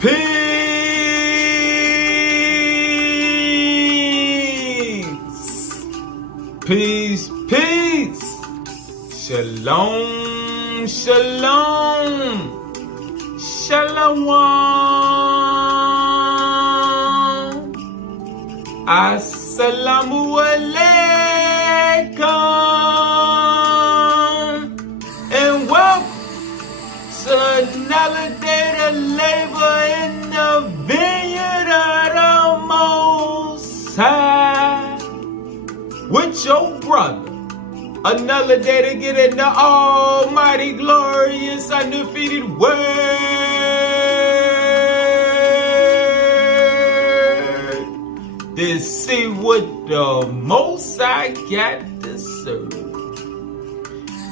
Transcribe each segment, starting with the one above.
Peace. Peace, peace. Shalom, shalom. Shalom. Assalamu alaikum. And welcome to another day to labor in the vineyard of the Most High with your brother. Another day to get in the almighty, glorious, undefeated word to see what the Most High got to serve.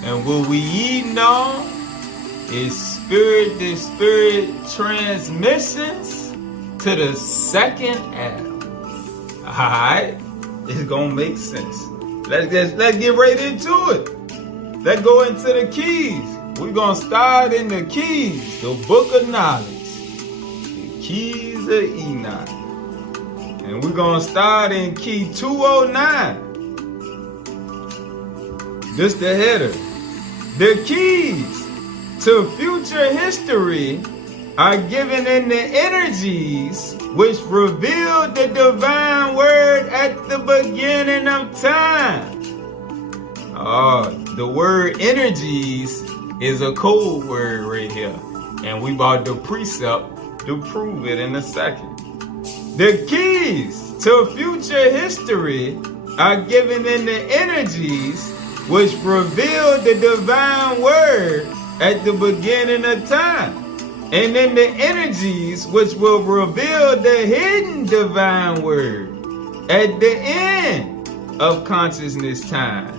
And what we eating on is spirit to spirit transmissions to the second Adam. Alright? It's gonna make sense. Let's get right into it. Let's go into the keys. We're gonna start in the keys, the book of knowledge, the keys of Enoch. And we're gonna start in key 209. This the header. The keys to future history are given in the energies which revealed the divine word at the beginning of time. The word energies is a code word right here. And we brought the precept to prove it in a second. The keys to future history are given in the energies which revealed the divine word at the beginning of time. And in the energies which will reveal the hidden divine word at the end of consciousness time.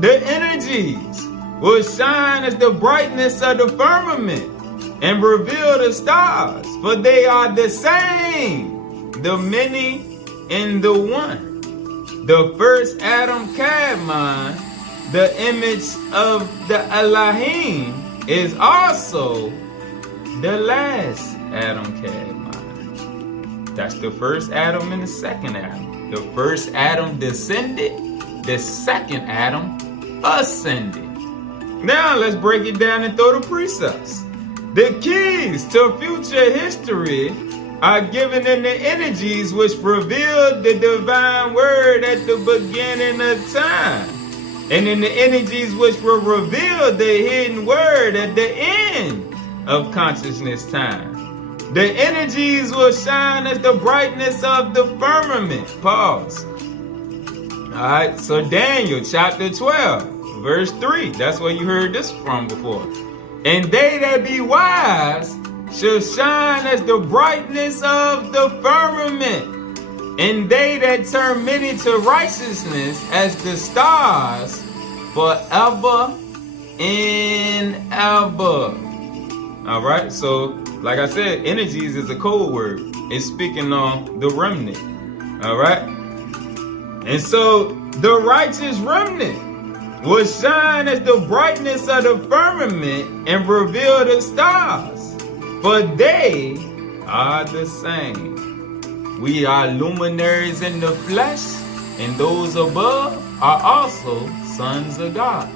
The energies will shine as the brightness of the firmament and reveal the stars, for they are the same, the many and the one. The first Adam Kadmon, the image of the Elohim, is also the last Adam Kadmon. That's the first Adam and the second Adam. The first Adam descended, the second Adam ascended. Now let's break it down and throw the precepts. The keys to future history are given in the energies which revealed the divine word at the beginning of time. And in the energies which will reveal the hidden word at the end of consciousness time. The energies will shine as the brightness of the firmament. Pause. Alright, so Daniel chapter 12, verse 3. That's where you heard this from before. And they that be wise shall shine as the brightness of the firmament. And they that turn many to righteousness as the stars forever and ever. Alright, so like I said, energies is a code word. It's speaking on the remnant. Alright? And so the righteous remnant will shine as the brightness of the firmament and reveal the stars. For they are the same. We are luminaries in the flesh, and those above are also sons of God.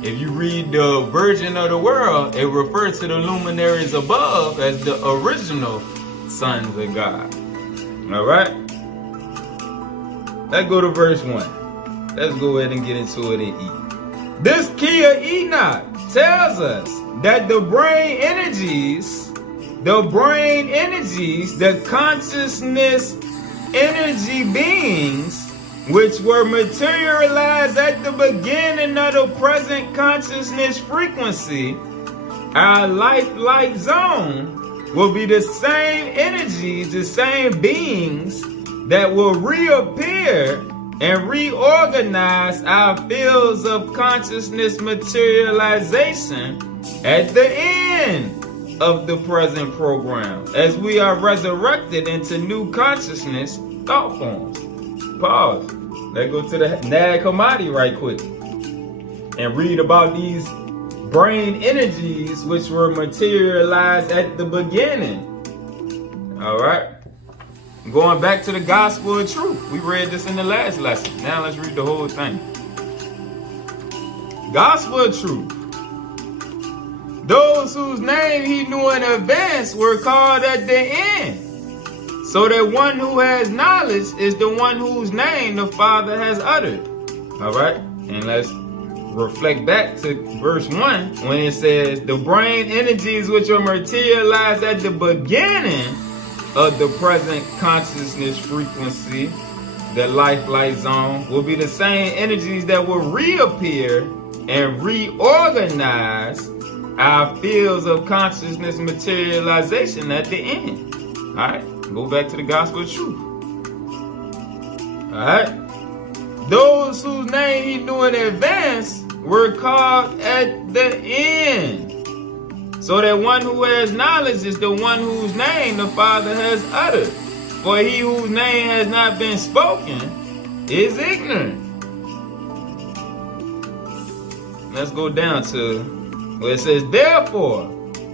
If you read the Virgin of the World, it refers to the luminaries above as the original sons of God. Alright? Let's go to verse 1. Let's go ahead and get into it and eat. This key of Enoch tells us that the brain energies, the consciousness energy beings, which were materialized at the beginning of the present consciousness frequency, our lifelike zone, will be the same energies, the same beings that will reappear and reorganize our fields of consciousness materialization at the end of the present program, as we are resurrected into new consciousness thought forms. Pause. Let's go to the Nag Hammadi right quick and read about these brain energies which were materialized at the beginning All right. Going back to the gospel of truth. We read this in the last lesson. Now let's read the whole thing. Gospel of truth. Those whose name he knew in advance were called at the end. So that one who has knowledge is the one whose name the Father has uttered. All right. And let's reflect back to verse 1 when it says the brain energies which are materialized at the beginning of the present consciousness frequency, the life-light zone, will be the same energies that will reappear and reorganize our fields of consciousness materialization at the end. All right, go back to the gospel of truth. All right, those whose name he knew in advance were called at the end. So that one who has knowledge is the one whose name the Father has uttered. For he whose name has not been spoken is ignorant. Let's go down to where it says, therefore,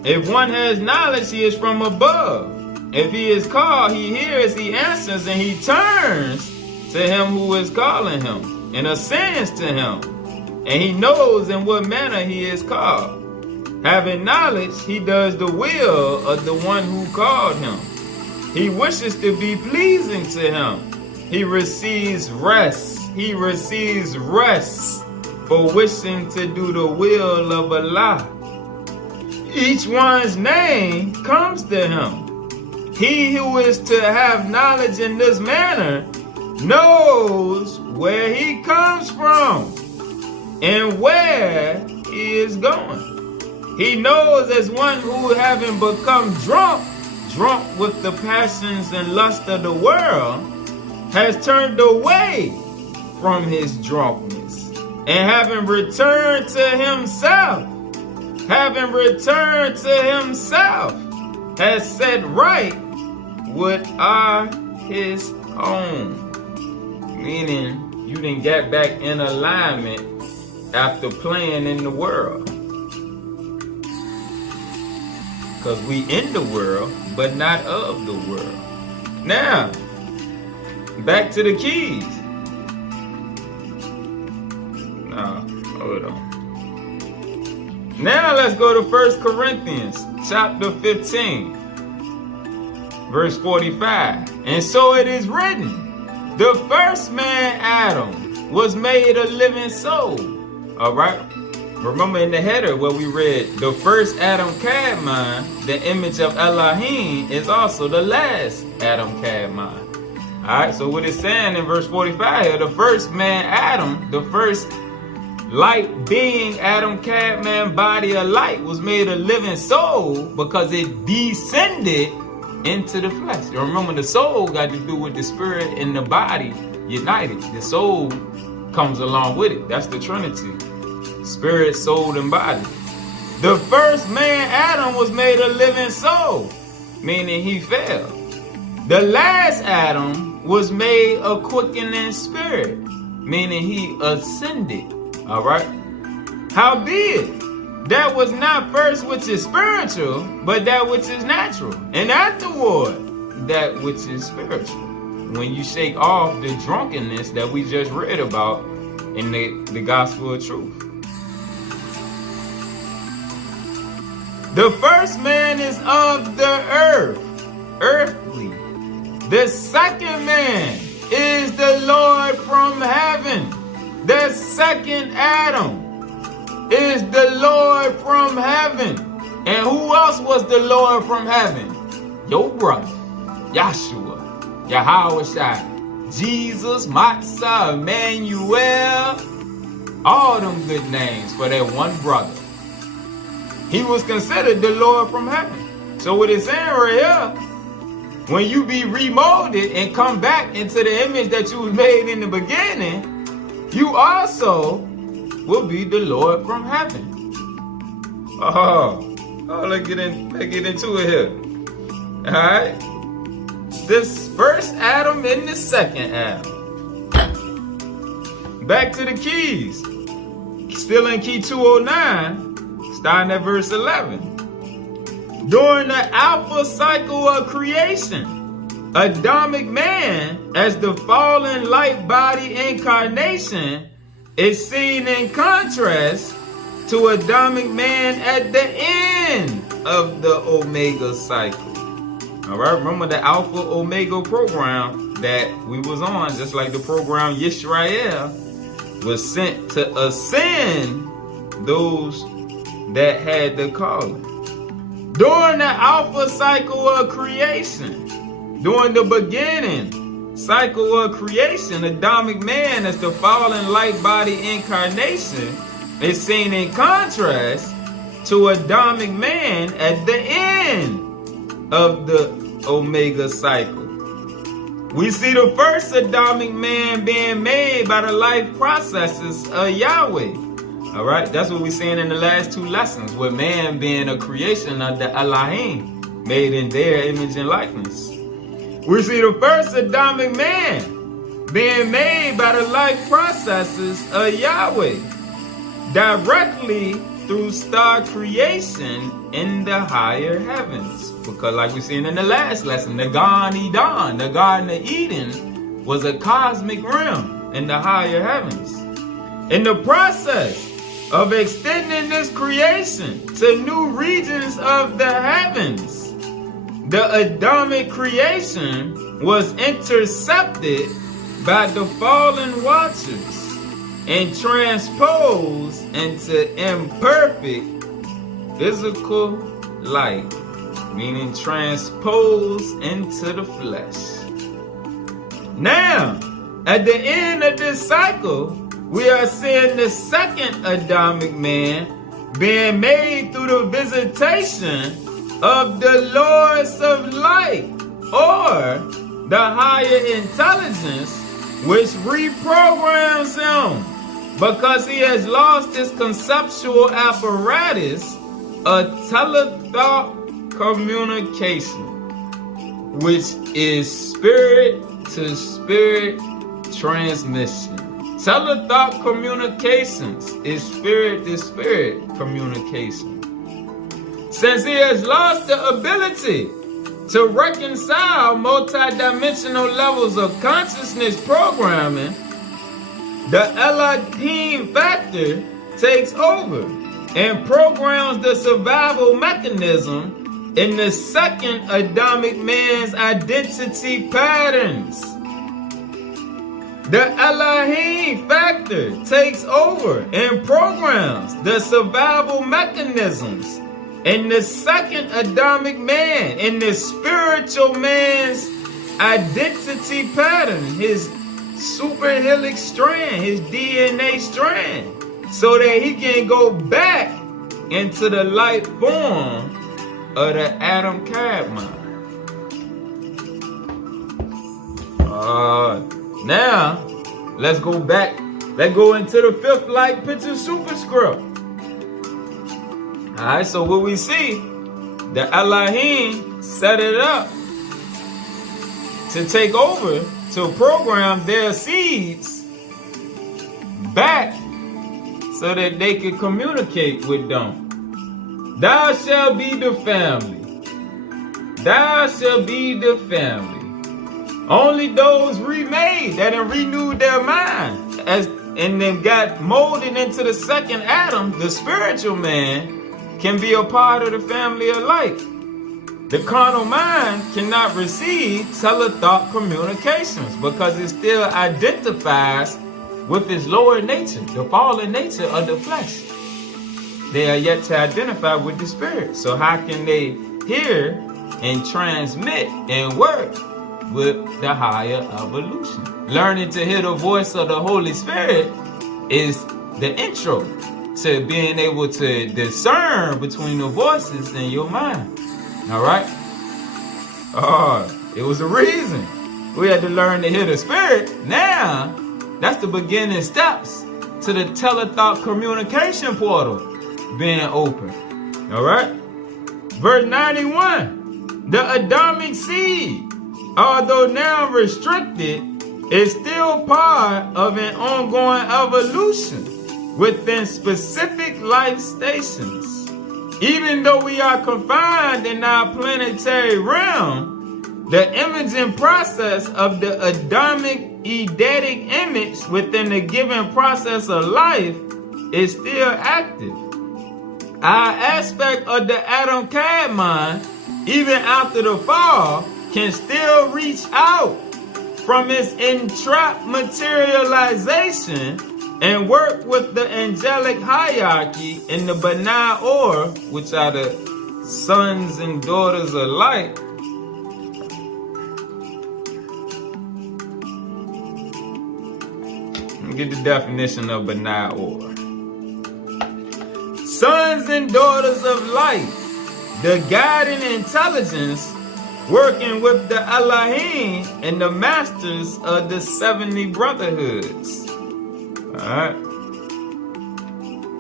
if one has knowledge, he is from above. If he is called, he hears, he answers, and he turns to him who is calling him, and ascends to him. And he knows in what manner he is called. Having knowledge, he does the will of the one who called him. He wishes to be pleasing to him. He receives rest. He receives rest for wishing to do the will of Allah. Each one's name comes to him. He who is to have knowledge in this manner knows where he comes from and where he is going. He knows as one who, having become drunk with the passions and lust of the world, has turned away from his drunkenness, and having returned to himself, has set right what are his own. Meaning, you didn't get back in alignment after playing in the world. Because we in the world, but not of the world. Now, back to the keys. Hold on. Now let's go to 1 Corinthians chapter 15, verse 45. And so it is written, the first man, Adam, was made a living soul. All right. Remember in the header where we read, the first Adam Kadmon, the image of Elohim, is also the last Adam Kadmon. All right, so what it's saying in verse 45 here, the first man, Adam, the first light being, Adam Kadmon, body of light, was made a living soul because it descended into the flesh. You remember, the soul got to do with the spirit and the body united. The soul comes along with it. That's the Trinity. Spirit, soul, and body. The first man, Adam, was made a living soul, meaning he fell. The last Adam was made a quickening spirit, meaning he ascended. All right. Howbeit, that was not first which is spiritual, but that which is natural, and afterward that which is spiritual. When you shake off the drunkenness that we just read about in the gospel of truth. The first man is of the earth, earthly. The second man is the Lord from heaven. The second Adam is the Lord from heaven. And who else was the Lord from heaven? Your brother, Yahshua, Yahweh, Jesus, Matzah, Emmanuel, all them good names for that one brother. He was considered the Lord from heaven. So what it's saying right here, when you be remolded and come back into the image that you was made in the beginning, you also will be the Lord from heaven. Let's get into it here. All right. This first Adam and the second Adam. Back to the keys. Still in key 209. Starting at verse 11. During the alpha cycle of creation, Adamic man, as the fallen light body incarnation, is seen in contrast to Adamic man at the end of the Omega cycle. All right, remember the Alpha Omega program that we was on, just like the program Yisrael was sent to ascend those that had the calling. During the Alpha cycle of creation, during the beginning cycle of creation, Adamic man as the fallen light body incarnation is seen in contrast to Adamic man at the end of the Omega cycle. We see the first Adamic man being made by the life processes of Yahweh. All right, that's what we're seeing in the last two lessons, with man being a creation of the Elohim, made in their image and likeness. We see the first Adamic man being made by the life processes of Yahweh, directly through star creation in the higher heavens. Because like we seen in the last lesson, the Gan Eden, the Garden of Eden, was a cosmic realm in the higher heavens. In the process of extending this creation to new regions of the heavens, the Adamic creation was intercepted by the fallen watchers and transposed into imperfect physical light, meaning transposed into the flesh. Now, at the end of this cycle, we are seeing the second Adamic man being made through the visitation of the Lords of Light, or the higher intelligence, which reprograms him because he has lost his conceptual apparatus of telethought communication, which is spirit to spirit transmission. Telethought communications is spirit to spirit communication. Since he has lost the ability to reconcile multidimensional levels of consciousness programming, the Elohim factor takes over and programs the survival mechanism in the second Adamic man's identity patterns. The Elohim factor takes over and programs the survival mechanisms in the second Adamic man, in the spiritual man's identity pattern, his super helix strand, his DNA strand, so that he can go back into the light form of the Adam Kadmon. Now, let's go back. Let's go into the fifth light picture superscript. Alright, so what we see, the Elohim set it up to take over, to program their seeds back so that they can communicate with them. Thou shalt be the family. Thou shalt be the family. Only those remade that have renewed their mind and then got molded into the second Adam, the spiritual man, can be a part of the family of light. The carnal mind cannot receive telethought communications because it still identifies with its lower nature, the fallen nature of the flesh. They are yet to identify with the spirit. So how can they hear and transmit and work with the higher evolution? Learning to hear the voice of the Holy Spirit is the intro to being able to discern between the voices in your mind. All right? It was a reason we had to learn to hear the spirit. Now, that's the beginning steps to the telethought communication portal being open. All right? Verse 91. The Adamic seed, although now restricted, is still part of an ongoing evolution within specific life stations. Even though we are confined in our planetary realm, the imaging process of the Adamic eidetic image within the given process of life is still active. Our aspect of the Adam Kadmon, even after the fall, can still reach out from its entrapped materialization and work with the angelic hierarchy in the Benai Or, which are the sons and daughters of light. Let me get the definition of Benai Or. Sons and daughters of light, the guiding intelligence working with the Elohim and the masters of the 70 brotherhoods. Alright.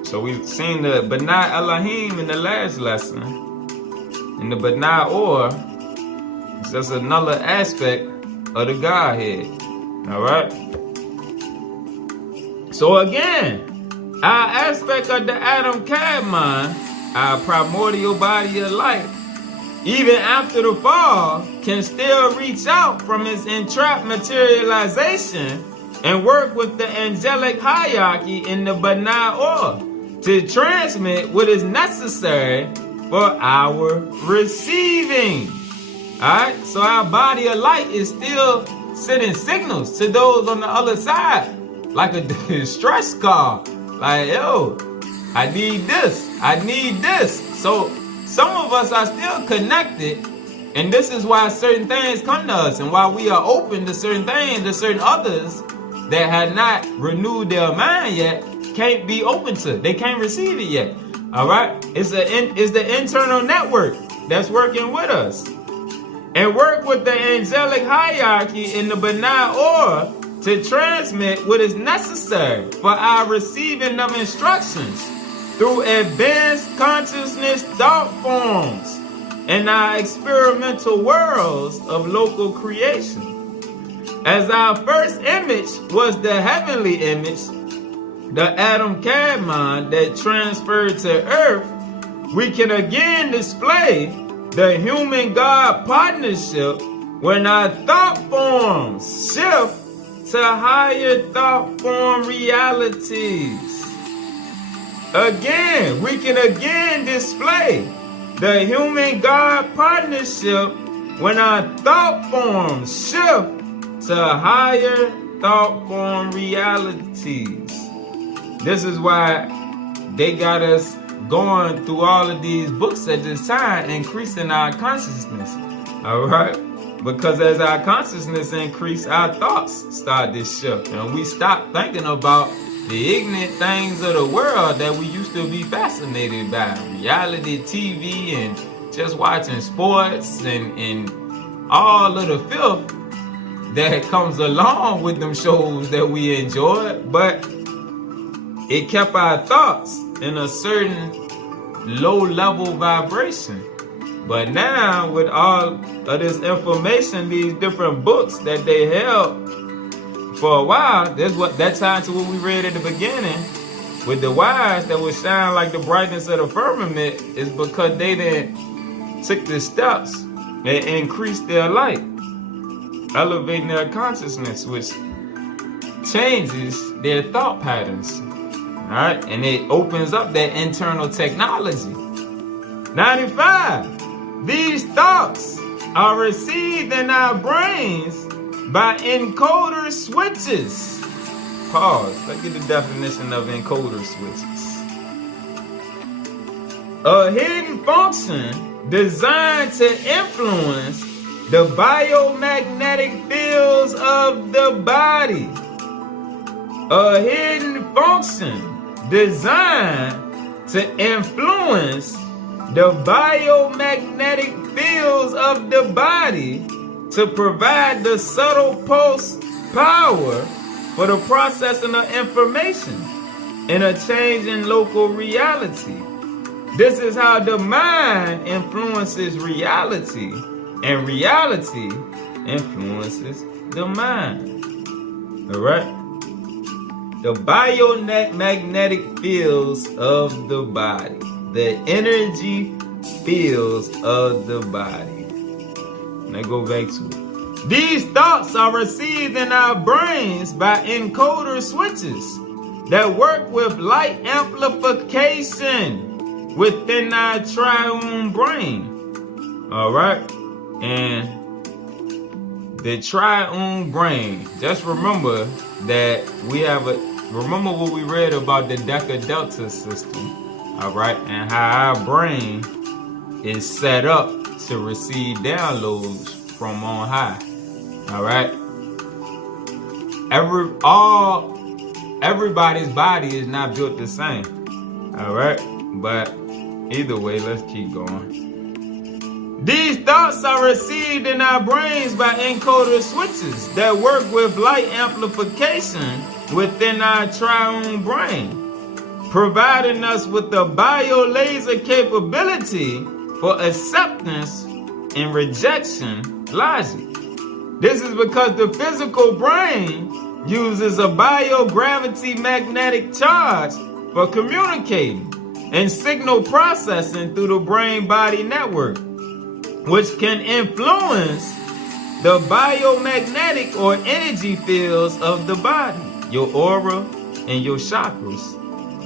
So we've seen the Benai Elohim in the last lesson. And the Benai Or is just another aspect of the Godhead. Alright. So again, our aspect of the Adam Kadmon, our primordial body of light, even after the fall, can still reach out from its entrapped materialization and work with the angelic hierarchy in the Benai Or to transmit what is necessary for our receiving. Alright, so our body of light is still sending signals to those on the other side, like a distress call. Like, yo, I need this, I need this. So some of us are still connected, and this is why certain things come to us and why we are open to certain things, to certain others that had not renewed their mind yet, can't be open to. They can't receive it yet. All right? It's the internal network that's working with us. And work with the angelic hierarchy in the Benai Or to transmit what is necessary for our receiving of instructions through advanced consciousness thought forms and our experimental worlds of local creation. As our first image was the heavenly image, the Adam Kadmon that transferred to earth, we can again display the human-God partnership when our thought forms shift to higher thought form realities. Again, we can again display the human-God partnership when our thought forms shift to higher thought form realities. This is why they got us going through all of these books at this time, increasing our consciousness. All right? Because as our consciousness increase, our thoughts start to shift, and we stop thinking about the ignorant things of the world that we used to be fascinated by. Reality TV and just watching sports and all of the filth that comes along with them shows that we enjoy. But it kept our thoughts in a certain low level vibration. But now with all of this information, these different books that they held for a while, that ties to what we read at the beginning with the wise that would shine like the brightness of the firmament, is because they then took the steps and increased their light, elevating their consciousness, which changes their thought patterns. Alright, and it opens up that internal technology. 95. These thoughts are received in our brains by encoder switches. Pause. Let's get the definition of encoder switches. A hidden function designed to influence the biomagnetic fields of the body. A hidden function designed to influence the biomagnetic fields of the body to provide the subtle pulse power for the processing of information in a change in local reality. This is how the mind influences reality, and reality influences the mind. All right? The biomagnetic fields of the body. the energy fields of the body. Let's go back to it. These thoughts are received in our brains by encoder switches that work with light amplification within our triune brain. All right? And the triune brain, just remember that we have remember what we read about the Deca Delta system, all right? And how our brain is set up to receive downloads from on high. All right. Everybody's body is not built the same. All right. But either way, let's keep going. These thoughts are received in our brains by encoder switches that work with light amplification within our triune brain, providing us with the biolaser capability for acceptance and rejection logic. This is because the physical brain uses a biogravity magnetic charge for communicating and signal processing through the brain-body network, which can influence the biomagnetic or energy fields of the body. Your aura and your chakras,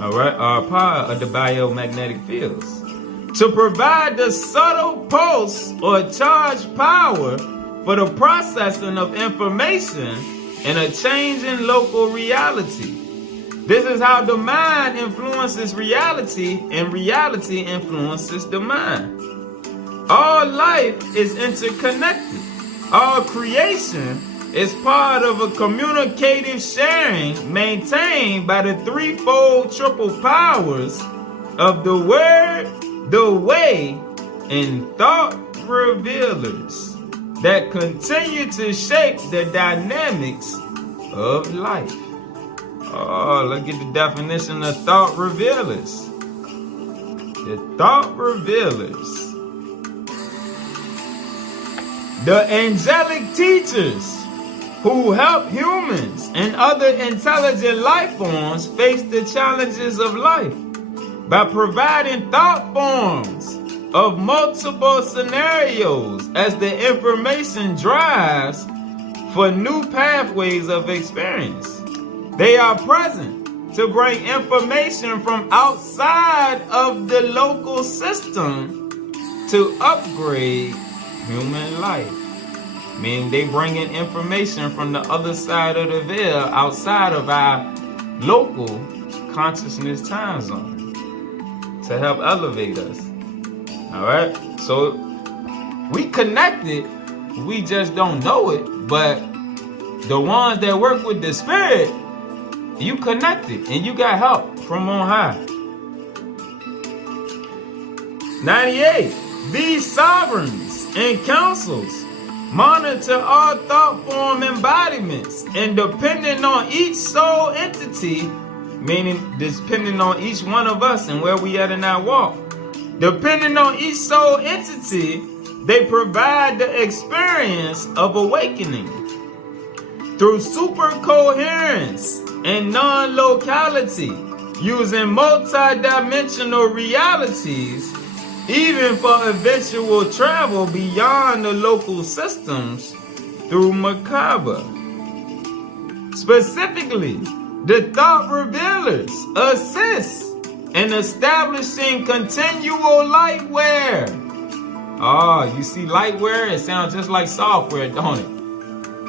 all right, are a part of the biomagnetic fields. To provide the subtle pulse or charge power for the processing of information in a changing local reality. This is how the mind influences reality, and reality influences the mind. All life is interconnected. All creation is part of a communicative sharing maintained by the threefold triple powers of the word, the way, and thought revealers that continue to shape the dynamics of life. Oh, look at the definition of thought revealers. The thought revealers. The angelic teachers who help humans and other intelligent life forms face the challenges of life by providing thought forms of multiple scenarios as the information drives for new pathways of experience. They are present to bring information from outside of the local system to upgrade human life. Meaning they bring in information from the other side of the veil, outside of our local consciousness time zone, to help elevate us. All right, so we connected, we just don't know it. But the ones that work with the spirit, you connected and you got help from on high. 98. These sovereigns and councils monitor all thought form embodiments, and depending on each soul entity, meaning depending on each one of us and where we at in our walk. Depending on each soul entity, they provide the experience of awakening. Through super coherence and non-locality, using multi-dimensional realities, even for eventual travel beyond the local systems through Merkaba. Specifically, the thought revealers assist in establishing continual lightware. Oh, you see lightware? It sounds just like software, don't it?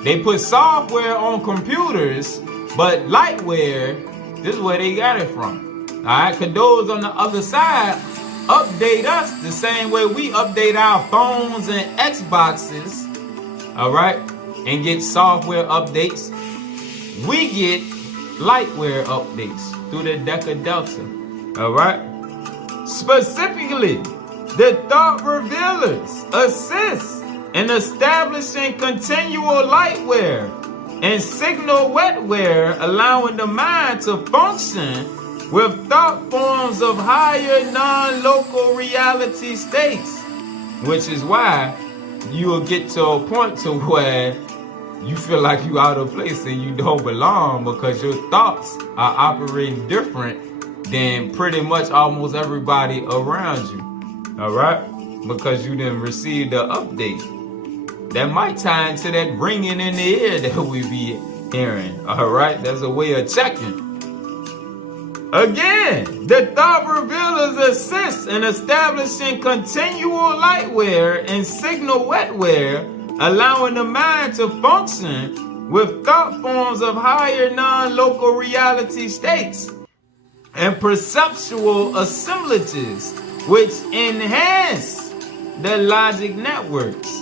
They put software on computers, but lightware, this is where they got it from. All right, because those on the other side update us the same way we update our phones and Xboxes, all right, and get software updates. We get lightware updates through the Deca Delta. All right. Specifically, the thought revealers assist in establishing continual lightware and signal wetware, allowing the mind to function with thought forms of higher non-local reality states, which is why you will get to a point to where you feel like you out of place and you don't belong, because your thoughts are operating different than pretty much almost everybody around you. All right? Because you didn't receive the update. That might tie into that ringing in the ear that we be hearing. All right? That's a way of checking. Again, the thought revealers assist in establishing continual lightware and signal wetware, allowing the mind to function with thought forms of higher non-local reality states and perceptual assemblages, which enhance the logic networks.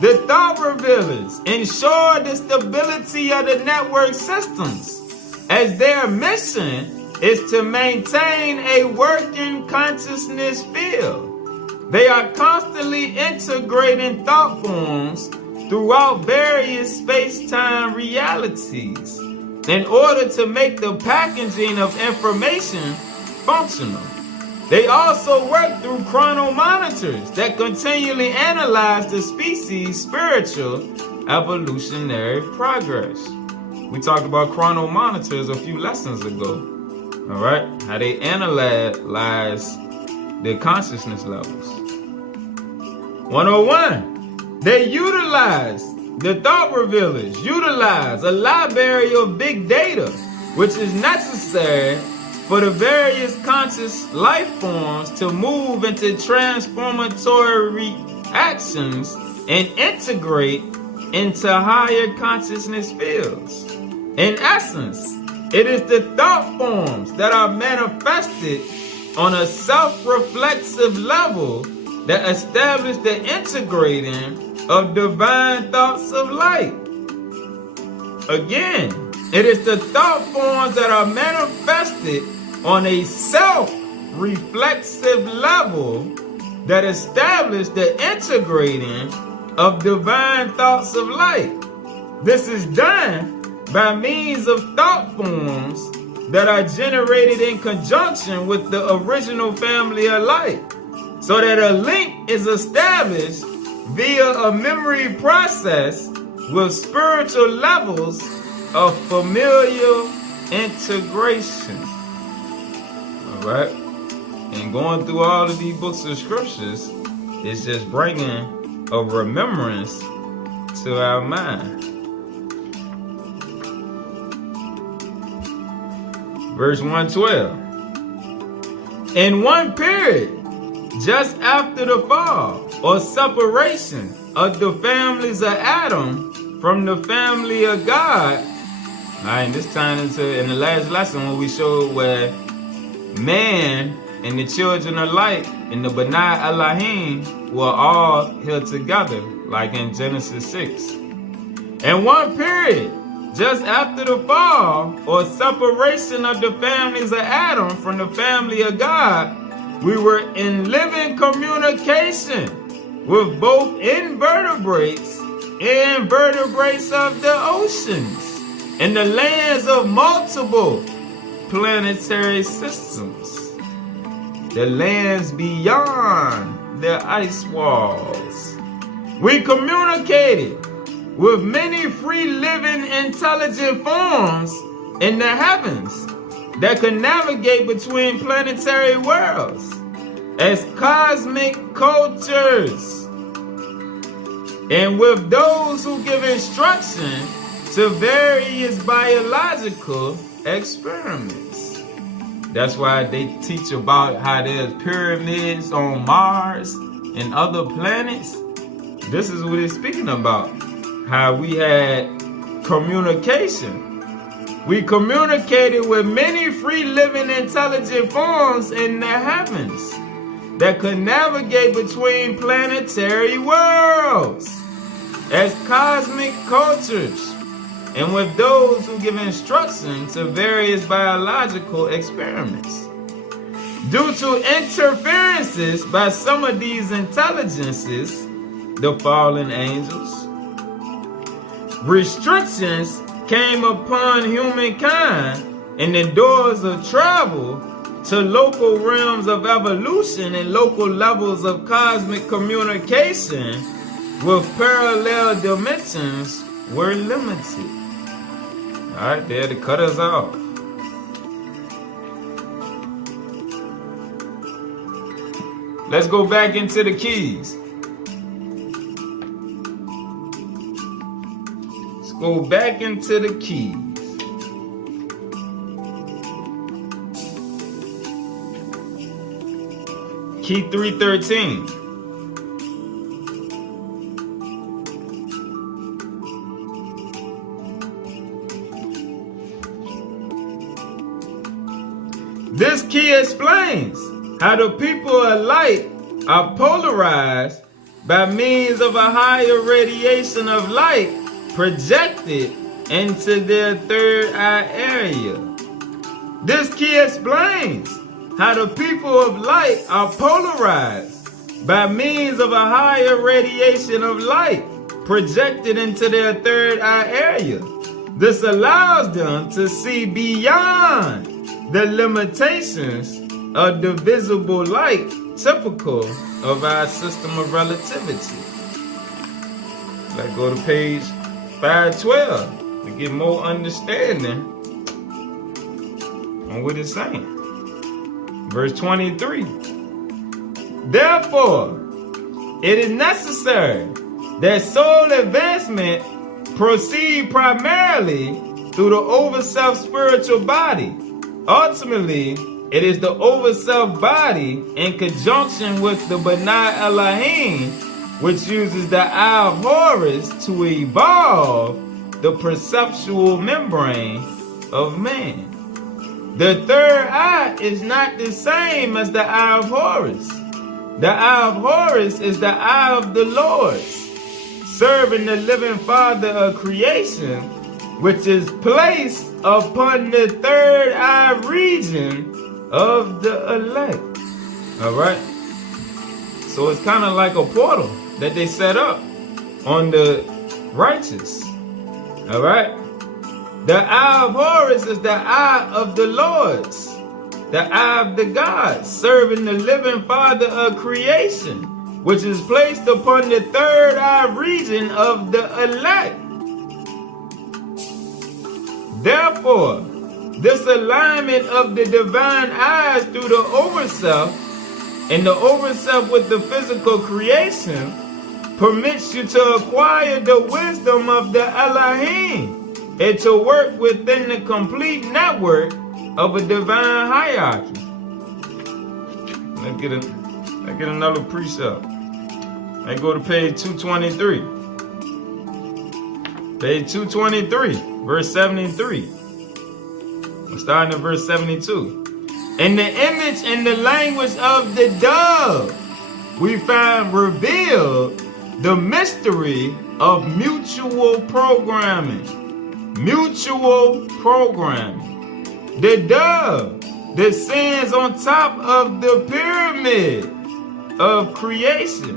The thought revealers ensure the stability of the network systems, as their mission is to maintain a working consciousness field. They are constantly integrating thought forms throughout various space-time realities in order to make the packaging of information functional. They also work through chronomonitors that continually analyze the species' spiritual evolutionary progress. We talked about chronomonitors a few lessons ago. All right, how they analyze the consciousness levels. 101, the thought revealers utilize a library of big data, which is necessary for the various conscious life forms to move into transformatory actions and integrate into higher consciousness fields. In essence, it is the thought forms that are manifested on a self-reflexive level that establish the integrating of divine thoughts of light. Again, it is the thought forms that are manifested on a self-reflexive level that establish the integrating of divine thoughts of light. This is done by means of thought forms that are generated in conjunction with the original family of light, so that a link is established via a memory process with spiritual levels of familial integration. All right? And going through all of these books of scriptures is just bringing a remembrance to our mind. Verse 112. In one period, just after the fall or separation of the families of Adam from the family of God, all right, this time in the last lesson when we showed where man and the children of light and the B'nai Elohim were all held together, like in Genesis 6. In one period, just after the fall or separation of the families of Adam from the family of God, we were in living communication with both invertebrates and vertebrates of the oceans and the lands of multiple planetary systems, the lands beyond the ice walls. We communicated with many free living intelligent forms in the heavens that could navigate between planetary worlds as cosmic cultures, and with those who give instruction to various biological experiments. That's why they teach about how there's pyramids on Mars and other planets. This is what it's speaking about. How we had communication. We communicated with many free living intelligent forms in the heavens that could navigate between planetary worlds as cosmic cultures, and with those who give instruction to various biological experiments. Due to interferences by some of these intelligences, the fallen angels, restrictions came upon humankind, and the doors of travel to local realms of evolution and local levels of cosmic communication with parallel dimensions were limited. All right, there to cut us off. Let's go back into the keys. Let's go back into the keys. Key 313. This key explains how the people of light are polarized by means of a higher radiation of light projected into their third eye area. This key explains how the people of light are polarized by means of a higher radiation of light projected into their third eye area. This allows them to see beyond the limitations of the visible light typical of our system of relativity. Let's go to page 512 to get more understanding on what it's saying. Verse 23. Therefore, it is necessary that soul advancement proceed primarily through the over-self spiritual body. Ultimately, it is the over-self body in conjunction with the B'nai Elohim, which uses the Eye of Horus to evolve the perceptual membrane of man. The third eye is not the same as the Eye of Horus. The Eye of Horus is the eye of the Lord, serving the living Father of creation, which is placed upon the third eye region of the elect. Alright? So it's kind of like a portal that they set up on the righteous. Alright? The Eye of Horus is the eye of the Lord's, the eye of the gods, serving the living Father of creation, which is placed upon the third eye region of the elect. Therefore, this alignment of the divine eyes through the overself and the overself with the physical creation permits you to acquire the wisdom of the Elohim and to work within the complete network of a divine hierarchy. Let's get another precept. Let's go to page 223. Page 223, verse 73. I'm starting at verse 72. In the image and the language of the dove, we find revealed the mystery of mutual programming. Mutual programming. The dove descends on top of the pyramid of creation.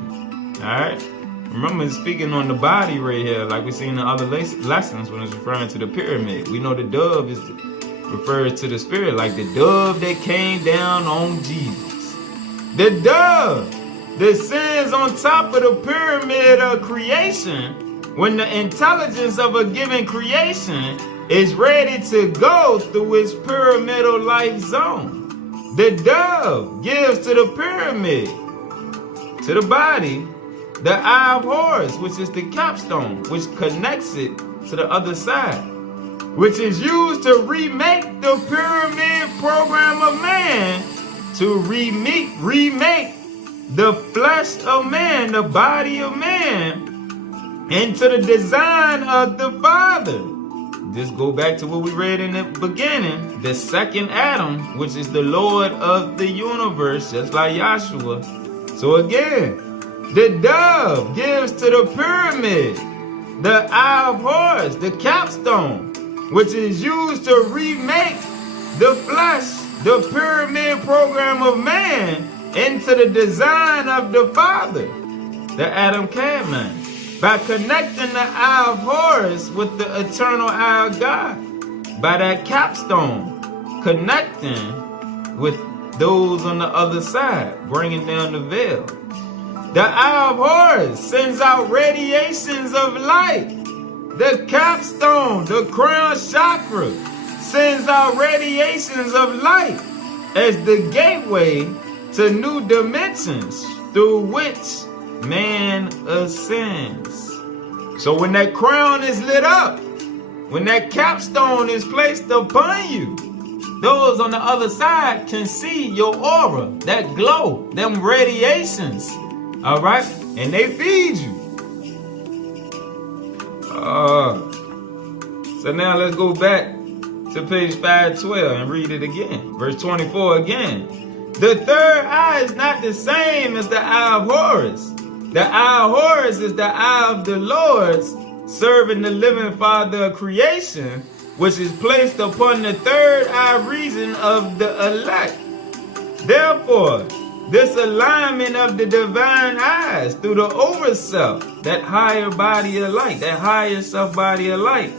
Alright? Remember, it's speaking on the body right here, like we see in the other lessons when it's referring to the pyramid. We know the dove refers to the spirit, like the dove that came down on Jesus. The dove descends on top of the pyramid of creation when the intelligence of a given creation is ready to go through its pyramidal life zone. The dove gives to the pyramid, to the body, the Eye of Horus, which is the capstone, which connects it to the other side, which is used to remake the pyramid program of man, to remake the flesh of man, the body of man, into the design of the Father. Just go back to what we read in the beginning, the second Adam, which is the Lord of the universe, just like Yahshua. So again, the dove gives to the pyramid the Eye of Horus, the capstone, which is used to remake the flesh, the pyramid program of man, into the design of the Father, the Adam Kadmon, by connecting the Eye of Horus with the eternal Eye of God, by that capstone, connecting with those on the other side, bringing down the veil. The Eye of Horus sends out radiations of light. The capstone, the crown chakra, sends out radiations of light as the gateway to new dimensions through which man ascends. So when that crown is lit up, when that capstone is placed upon you, those on the other side can see your aura, that glow, them radiations, all right? And they feed you. So now let's go back to page 512 and read it again. Verse 24 again. The third eye is not the same as the eye of Horus. The eye of Horus is the eye of the Lord's, serving the living Father of creation, which is placed upon the third eye region of the elect. Therefore, this alignment of the divine eyes through the overself, that higher body of light, that higher self body of light,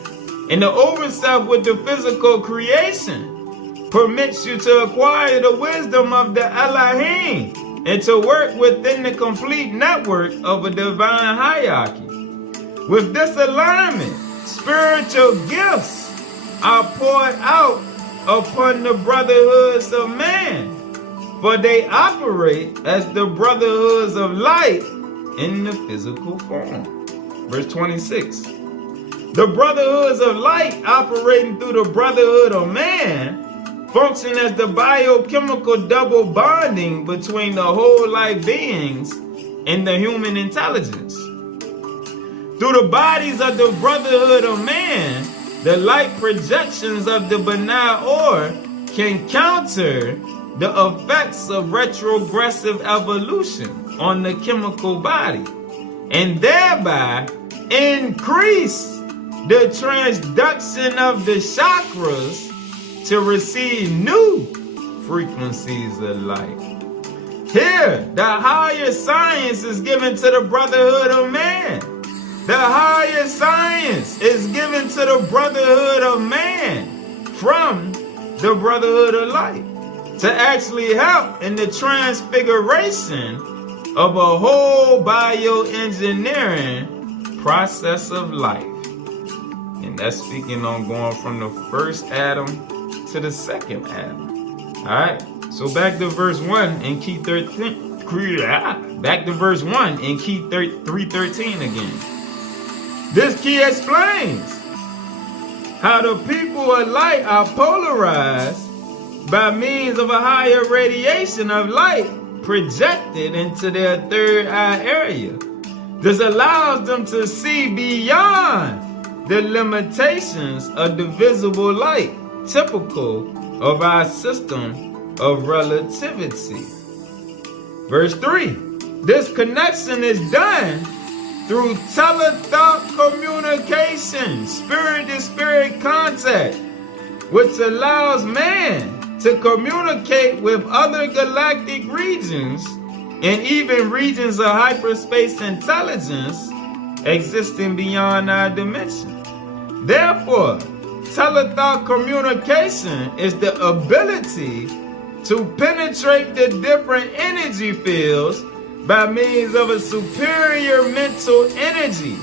and the overself with the physical creation permits you to acquire the wisdom of the Elohim and to work within the complete network of a divine hierarchy. With this alignment, spiritual gifts are poured out upon the brotherhoods of man, for they operate as the brotherhoods of light in the physical form. Verse 26. The brotherhoods of light operating through the brotherhood of man function as the biochemical double bonding between the whole life beings and the human intelligence. Through the bodies of the brotherhood of man, the light projections of the Benai Or can counter the effects of retrogressive evolution on the chemical body and thereby increase the transduction of the chakras to receive new frequencies of light. Here, the higher science is given to the brotherhood of man. The higher science is given to the brotherhood of man from the brotherhood of light to actually help in the transfiguration of a whole bioengineering process of life. And that's speaking on going from the first atom to the second atom. All right. So back to verse 1 in key 13. Back to verse 1 in key 313 again. This key explains how the people of light are polarized by means of a higher radiation of light projected into their third eye area. This allows them to see beyond the limitations of the visible light, typical of our system of relativity. Verse 3. This connection is done through telethought communication, spirit-to-spirit contact, which allows man to communicate with other galactic regions and even regions of hyperspace intelligence existing beyond our dimension. Therefore, telethought communication is the ability to penetrate the different energy fields by means of a superior mental energy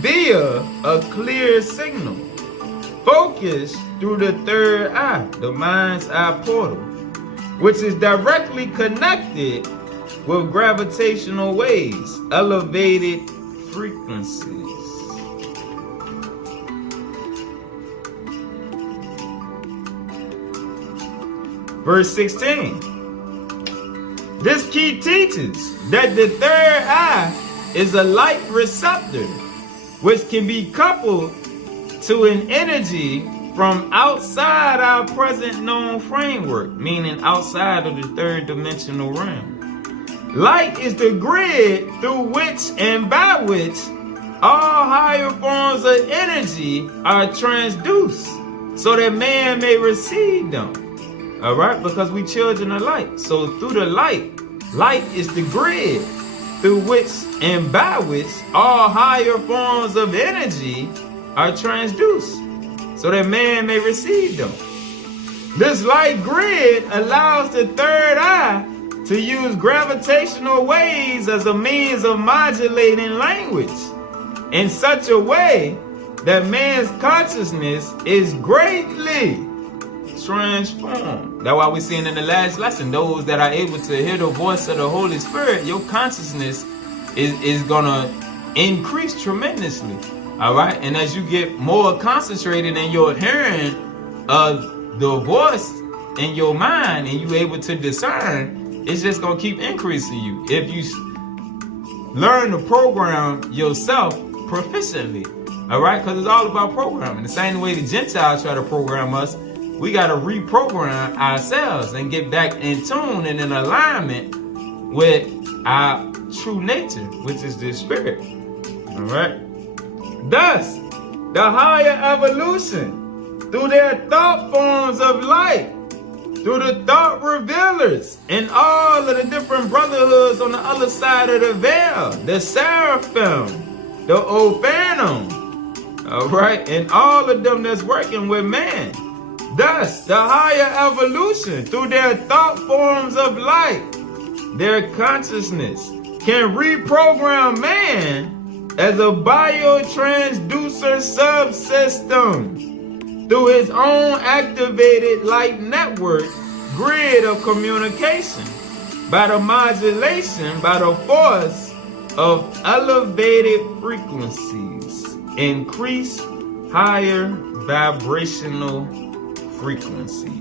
via a clear signal focused through the third eye, the mind's eye portal, which is directly connected with gravitational waves, elevated frequencies. Verse 16. This key teaches that the third eye is a light receptor, which can be coupled to an energy from outside our present known framework, meaning outside of the third dimensional realm. Light is the grid through which and by which all higher forms of energy are transduced so that man may receive them. All right, because we children of light. So through the light is the grid through which and by which all higher forms of energy are transduced so that man may receive them. This light grid allows the third eye to use gravitational waves as a means of modulating language in such a way that man's consciousness is greatly transformed. That's why we're seeing in the last lesson, those that are able to hear the voice of the Holy Spirit, your consciousness is gonna increase tremendously. All right, and as you get more concentrated in your hearing of the voice in your mind, and you able to discern, it's just gonna keep increasing you if you learn to program yourself proficiently. All right, because it's all about programming. The same way the Gentiles try to program us, we got to reprogram ourselves and get back in tune and in alignment with our true nature, which is the spirit. All right. Thus, the higher evolution, through their thought forms of light, through the thought revealers, and all of the different brotherhoods on the other side of the veil, the seraphim, the Ophanim, all right, and all of them that's working with man. Thus, the higher evolution, through their thought forms of light, their consciousness, can reprogram man as a biotransducer subsystem through his own activated light network grid of communication by the modulation, by the force of elevated frequencies, increase higher vibrational frequencies.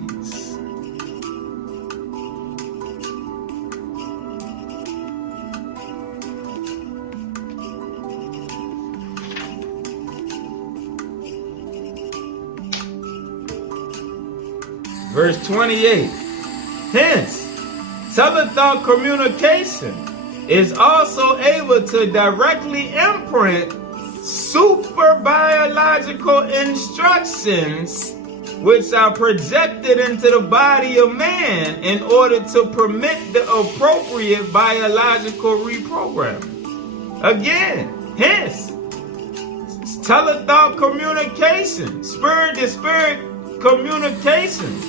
Verse 28. Hence, telethought communication is also able to directly imprint super biological instructions which are projected into the body of man in order to permit the appropriate biological reprogramming. Again, hence, telethought communication, spirit-to-spirit communication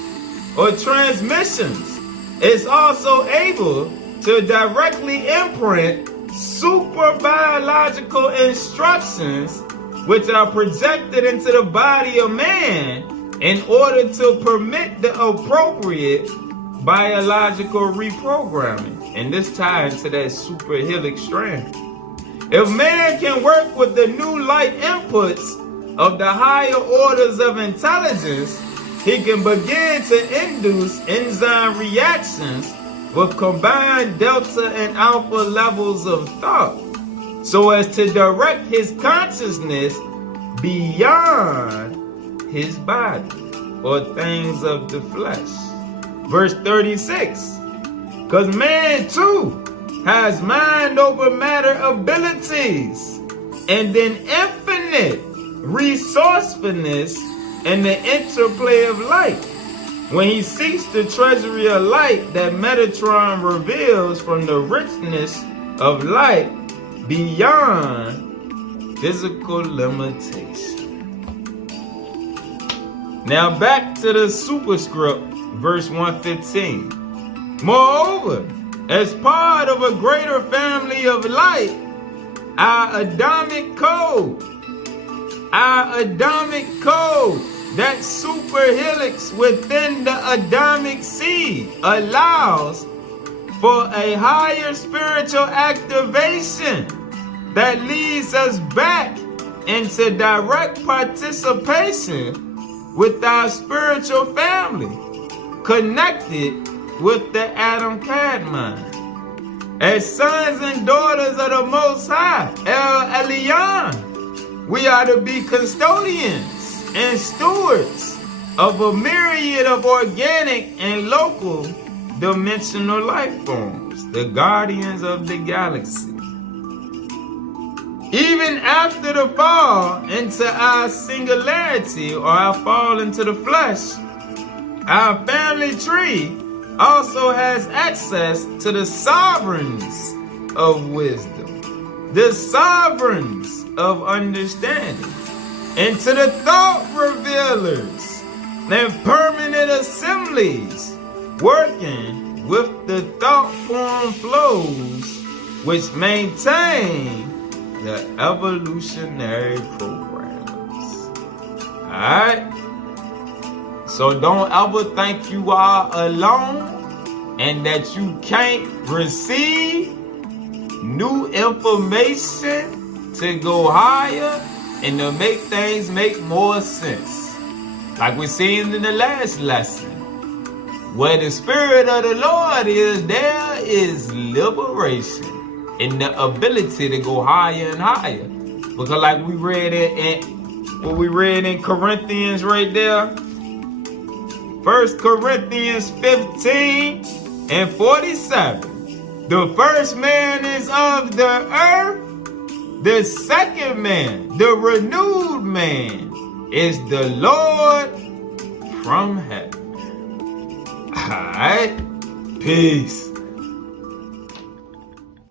or transmissions is also able to directly imprint super biological instructions which are projected into the body of man in order to permit the appropriate biological reprogramming. And this ties into that super helix strand. If man can work with the new light inputs of the higher orders of intelligence, he can begin to induce enzyme reactions with combined delta and alpha levels of thought, so as to direct his consciousness beyond his body or things of the flesh. Verse 36, because man too has mind over matter abilities and an infinite resourcefulness in the interplay of light. When he seeks the treasury of light that Metatron reveals from the richness of light beyond physical limitation. Now back to the superscript, verse 115. Moreover, as part of a greater family of light, our Adamic code, that super helix within the Adamic seed, allows for a higher spiritual activation that leads us back into direct participation with our spiritual family, connected with the Adam Kadmon. As sons and daughters of the Most High, El Elyon, we are to be custodians and stewards of a myriad of organic and local dimensional life forms, the guardians of the galaxy. Even after the fall into our singularity or our fall into the flesh, our family tree also has access to the sovereigns of wisdom, the sovereigns of understanding, and to the thought revealers and permanent assemblies working with the thought form flows which maintain the evolutionary programs. Alright? So don't ever think you are alone and that you can't receive new information to go higher and to make things make more sense. Like we seen in the last lesson, where the Spirit of the Lord is, there is liberation and the ability to go higher and higher. Because like we read it in Corinthians right there, 1 Corinthians 15 and 47. The first man is of the earth. The second man, the renewed man, is the Lord from heaven. All right. Peace.